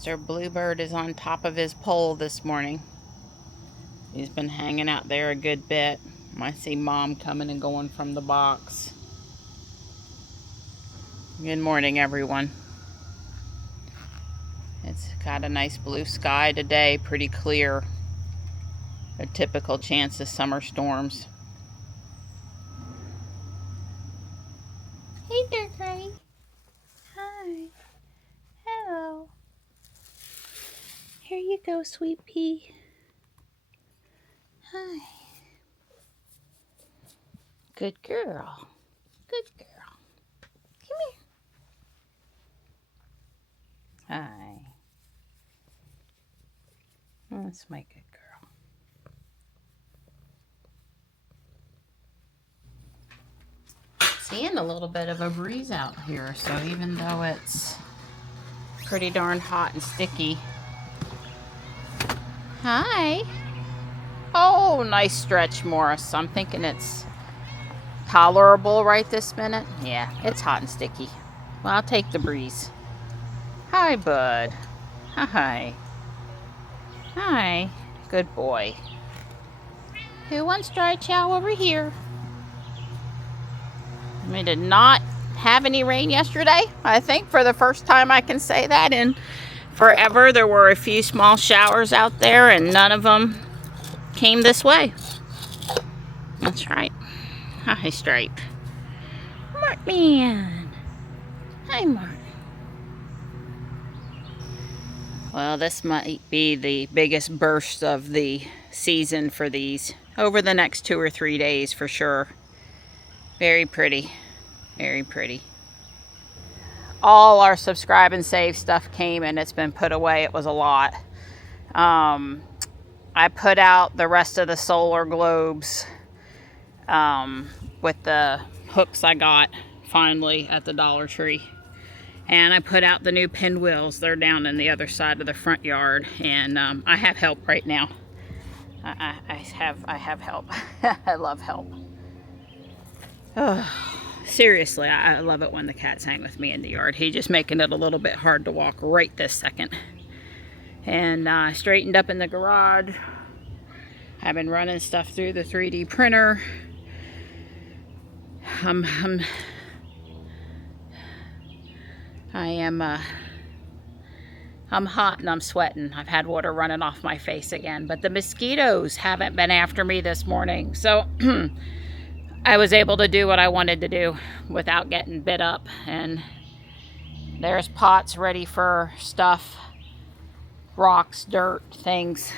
Mr. Bluebird is on top of his pole this morning. He's been hanging out there a good bit. I see Mom coming and going from the box. Good morning, everyone. It's got a nice blue sky today, pretty clear. A typical chance of summer storms. Hey there, Granny. Hi. Hello. Here you go, sweet pea. Hi. Good girl. Good girl. Come here. Hi. That's my good girl. Seeing a little bit of a breeze out here, so even though it's pretty darn hot and sticky. Hi. Oh, nice stretch, Morris. I'm thinking it's tolerable right this minute. Yeah, it's hot and sticky. Well, I'll take the breeze. Hi, bud. Hi. Hi. Good boy. Who wants dry chow over here? We did not have any rain yesterday. I think for the first time I can say that in forever. There were a few small showers out there and none of them came this way. That's right. Hi, Stripe. Mark Man. Hi, Mark. Well, this might be the biggest burst of the season for these over the next 2 or 3 days for sure. Very pretty. Very pretty. All our subscribe and save stuff came and it's been put away. It was a lot. I put out the rest of the solar globes with the hooks I got finally at the Dollar Tree. And I put out the new pinwheels. They're down in the other side of the front yard. And I have help right now. I have help. I love help. Seriously, I love it when the cats hang with me in the yard. He's just making it a little bit hard to walk right this second. And I straightened up in the garage. I've been running stuff through the 3D printer. I'm hot and I'm sweating. I've had water running off my face again, but the mosquitoes haven't been after me this morning. So I was able to do what I wanted to do without getting bit up. And there's pots ready for stuff, rocks, dirt, things.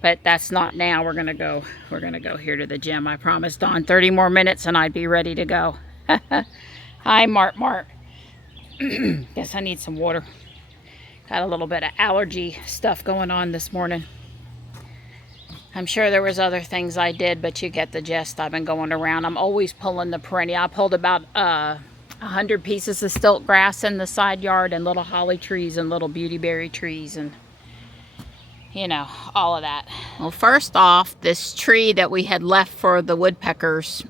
But that's not now. We're gonna go here to the gym. I promised Dawn 30 more minutes and I'd be ready to go. Hi, Mark. Guess I need some water. Got a little bit of allergy stuff going on this morning. I'm sure there was other things I did, but you get the gist. I've been going around. I'm always pulling the perennial. I pulled about 100 pieces of stilt grass in the side yard and little holly trees and little beautyberry trees and, you know, all of that. Well, first off, this tree that we had left for the woodpeckers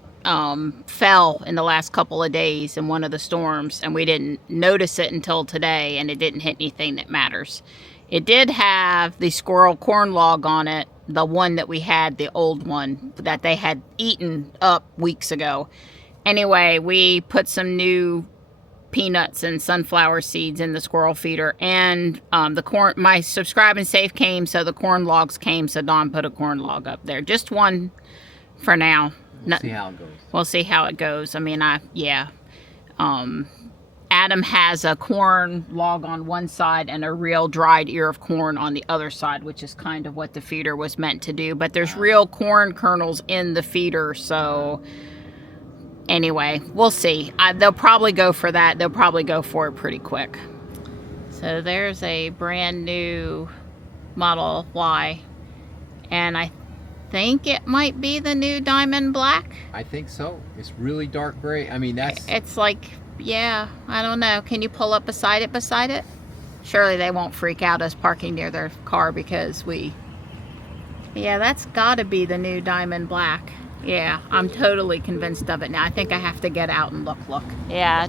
fell in the last couple of days in one of the storms, and we didn't notice it until today, and it didn't hit anything that matters. It did have the squirrel corn log on it, the one that we had, the old one that they had eaten up weeks ago. Anyway, we put some new peanuts and sunflower seeds in the squirrel feeder, and the corn, my subscribe and save came, so the corn logs came, so Dawn put a corn log up there. Just one for now. We'll see how it goes. We'll see how it goes. I mean, Adam has a corn log on one side and a real dried ear of corn on the other side, which is kind of what the feeder was meant to do. But there's real corn kernels in the feeder, so anyway, we'll see. They'll probably go for that. They'll probably go for it pretty quick. So there's a brand new Model Y, and I think it might be the new Diamond Black. I think so. It's really dark gray. I mean, it's like, yeah, I don't know. Can you pull up beside it? Surely they won't freak out us parking near their car because yeah, that's gotta be the new Diamond Black. Yeah, I'm totally convinced of it now. I think I have to get out and look. Yeah,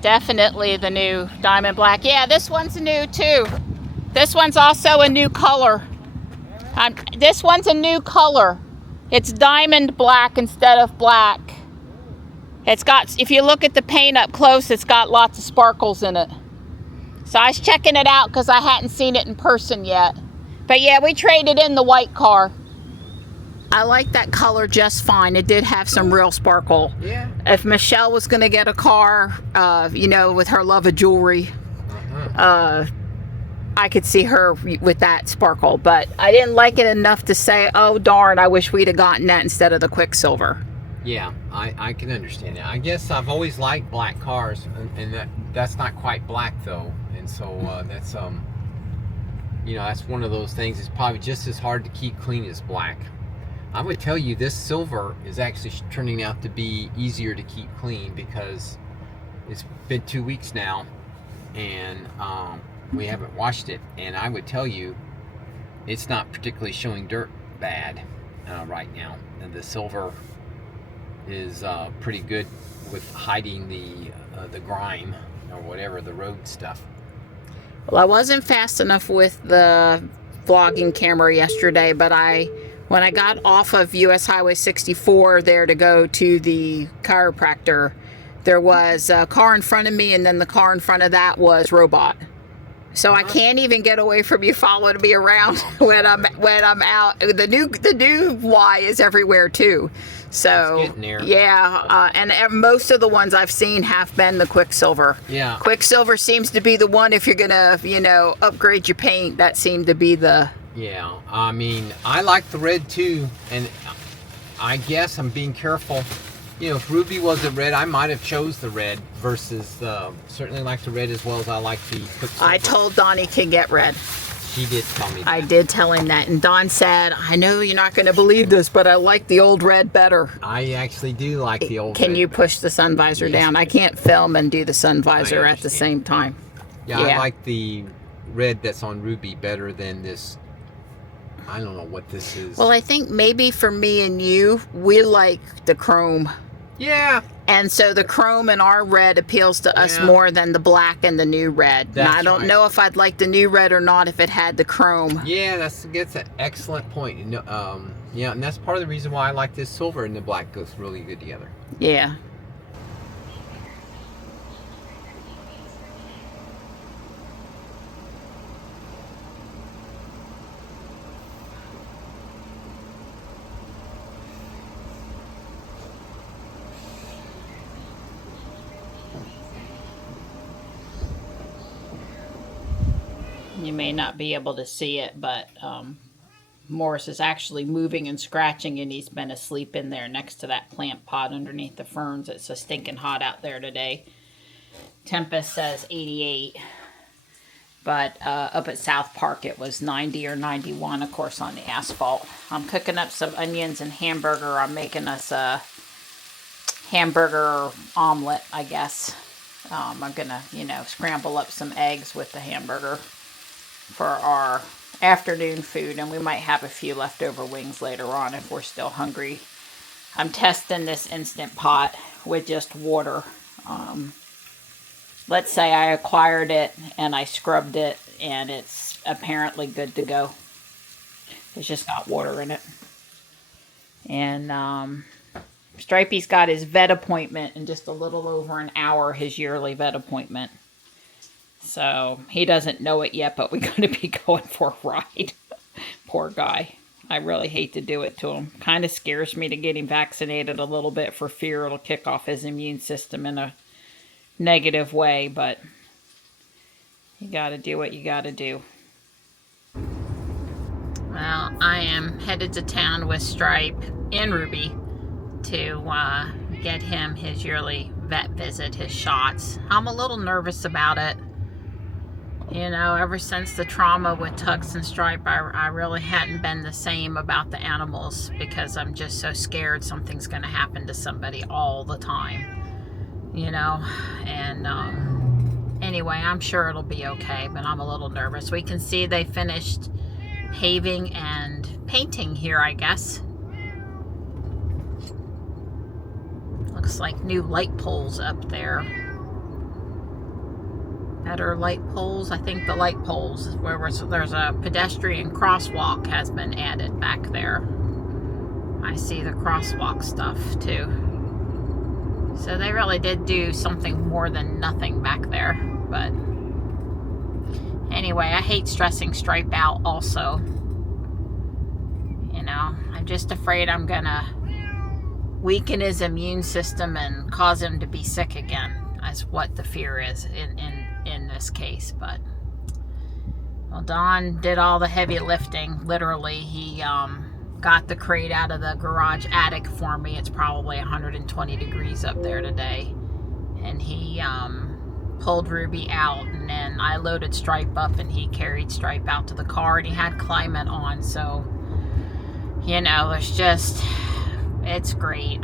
Definitely the new diamond black. Yeah, this one's new too. This one's also a new color. This one's a new color. It's diamond black instead of black. It's got, if you look at the paint up close, it's got lots of sparkles in it. So I was checking it out because I hadn't seen it in person yet. But yeah, we traded in the white car. I like that color just fine. It did have some real sparkle. Yeah. If Michelle was going to get a car, you know, with her love of jewelry, I could see her with that sparkle. But I didn't like it enough to say, oh, darn, I wish we'd have gotten that instead of the Quicksilver. Yeah, I can understand that. I guess I've always liked black cars, and that's not quite black, though. And so that's, you know, that's one of those things. It's probably just as hard to keep clean as black. I would tell you this silver is actually turning out to be easier to keep clean because it's been 2 weeks now and we haven't washed it, and I would tell you it's not particularly showing dirt bad right now, and the silver is pretty good with hiding the grime or whatever, the road stuff. Well, I wasn't fast enough with the vlogging camera yesterday, but when I got off of US Highway 64 there to go to the chiropractor, there was a car in front of me, and then the car in front of that was robot. So I can't even get away from you following me around when I'm out. The new Y is everywhere too. So It's getting there. yeah, and most of the ones I've seen have been the Quicksilver. Yeah. Quicksilver seems to be the one if you're gonna, you know, upgrade your paint. That seemed to be the. Yeah, I mean, I like the red too, and I guess I'm being careful. You know, if Ruby was a red, I might have chose the red versus certainly like the red as well as I like the Quicksilver. I told Donnie to get red. She did tell me that. I did tell him that, and Don said, I know you're not going to believe this, but I like the old red better. I actually do like the old Can red. you push the sun visor Yes. down? I can't film and do the sun visor at the understand. same time. Yeah, I like the red that's on Ruby better than this. I don't know what this is. Well, I think maybe for me and you, we like the chrome. Yeah. And so the chrome in our red appeals to us Yeah. more than the black and the new red. And That's I don't right. know if I'd like the new red or not if it had the chrome. Yeah, that's an excellent point. Yeah, and that's part of the reason why I like this silver and the black goes really good together. Yeah. You may not be able to see it, but Morris is actually moving and scratching, and he's been asleep in there next to that plant pot underneath the ferns. It's so stinking hot out there today. Tempest says 88, but up at South Park it was 90 or 91, of course, on the asphalt. I'm cooking up some onions and hamburger. I'm making us a hamburger omelet, I guess. I'm gonna, you know, scramble up some eggs with the hamburger for our afternoon food, and we might have a few leftover wings later on if we're still hungry. I'm testing this Instant Pot with just water. Let's say I acquired it and I scrubbed it and it's apparently good to go. It's just got water in it. And Stripey's got his vet appointment in just a little over an hour, his yearly vet appointment. So he doesn't know it yet, but we're going to be going for a ride. Poor guy. I really hate to do it to him. Kind of scares me to get him vaccinated a little bit for fear it'll kick off his immune system in a negative way, but you got to do what you got to do. Well, I am headed to town with Stripe and Ruby to get him his yearly vet visit, his shots. I'm a little nervous about it. You know, ever since the trauma with Tux and Stripe, I really hadn't been the same about the animals because I'm just so scared something's going to happen to somebody all the time, you know. And anyway, I'm sure it'll be okay, but I'm a little nervous. We can see they finished paving and painting here, I guess. Looks like new light poles up there. at our light poles. I think the light poles is where there's a pedestrian crosswalk has been added back there. I see the crosswalk stuff too. So they really did do something more than nothing back there. But anyway, I hate stressing Stripe out also. You know, I'm just afraid I'm gonna weaken his immune system and cause him to be sick again. That's what the fear is in this case. But well, Don did all the heavy lifting. Literally, he got the crate out of the garage attic for me. It's probably 120 degrees up there today. And he pulled Ruby out, and then I loaded Stripe up, and he carried Stripe out to the car, and he had climate on. So, you know, it's great.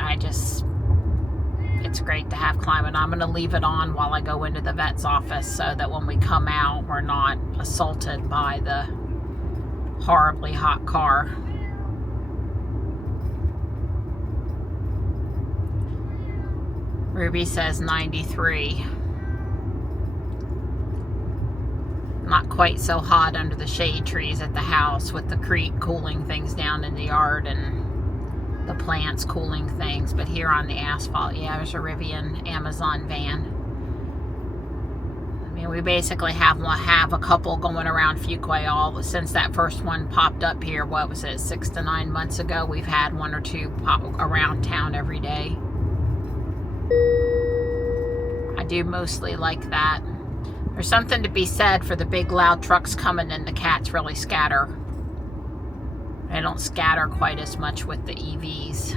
It's great to have climate. I'm going to leave it on while I go into the vet's office so that when we come out, we're not assaulted by the horribly hot car. Ruby says 93. Not quite so hot under the shade trees at the house with the creek cooling things down in the yard and the plants cooling things. But here on the asphalt, yeah, there's a Rivian Amazon van. I mean, we basically have a couple going around Fuquay all since that first one popped up here. What was it, 6 to 9 months ago? We've had one or two pop around town every day. I do mostly like that. There's something to be said for the big loud trucks coming and the cats really scatter. They don't scatter quite as much with the EVs.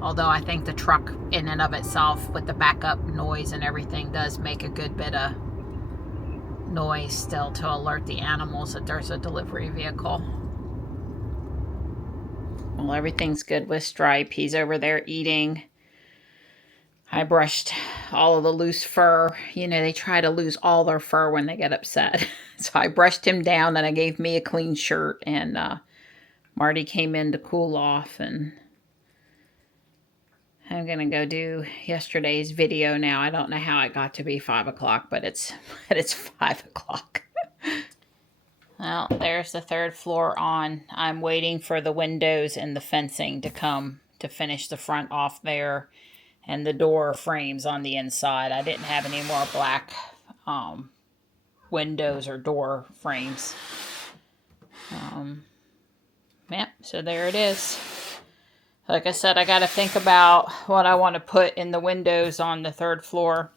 Although I think the truck in and of itself with the backup noise and everything does make a good bit of noise still to alert the animals that there's a delivery vehicle. Well, everything's good with Stripe. He's over there eating. I brushed all of the loose fur. You know, they try to lose all their fur when they get upset. So I brushed him down, and I gave me a clean shirt. And Marty came in to cool off. And I'm going to go do yesterday's video now. I don't know how it got to be 5 o'clock, but it's 5 o'clock. Well, there's the third floor on. I'm waiting for the windows and the fencing to come to finish the front off there. And the door frames on the inside. I didn't have any more black windows or door frames. Yep, so there it is. Like I said, I got to think about what I want to put in the windows on the third floor.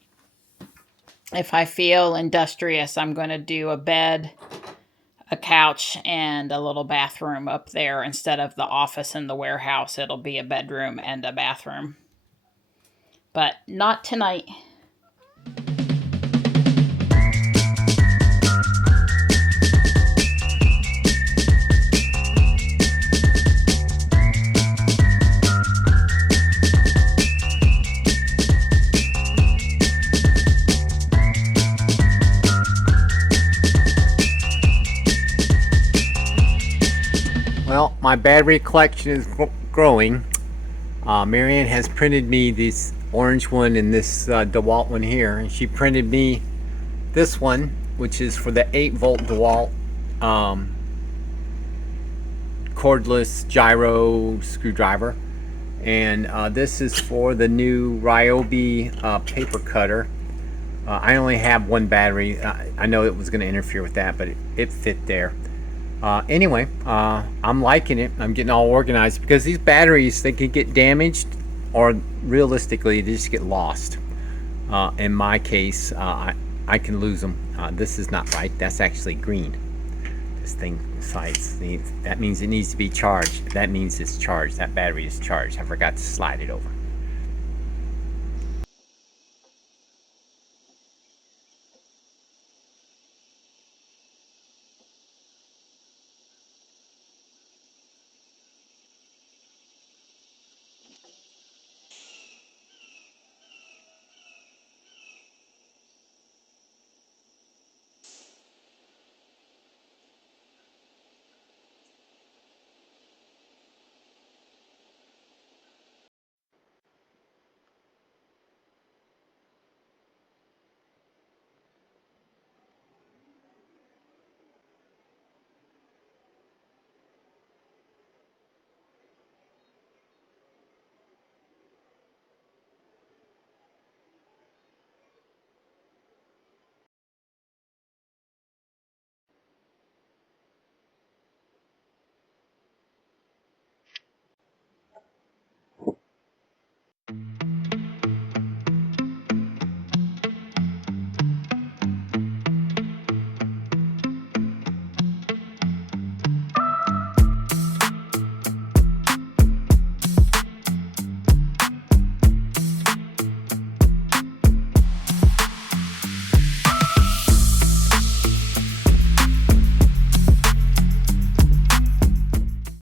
If I feel industrious, I'm going to do a bed, a couch, and a little bathroom up there. Instead of the office and the warehouse, it'll be a bedroom and a bathroom. But not tonight. Well, my battery collection is growing. Marianne has printed me this orange one and this DeWalt one here, and she printed me this one, which is for the 8-volt DeWalt cordless gyro screwdriver, and this is for the new Ryobi paper cutter. I only have one battery. I know it was going to interfere with that, but it fit there. Anyway, I'm liking it. I'm getting all organized because these batteries, they can get damaged, or realistically they just get lost. In my case, I can lose them. This is not right. That's actually green. This thing decides that means it needs to be charged. That means it's charged. That battery is charged. I forgot to slide it over.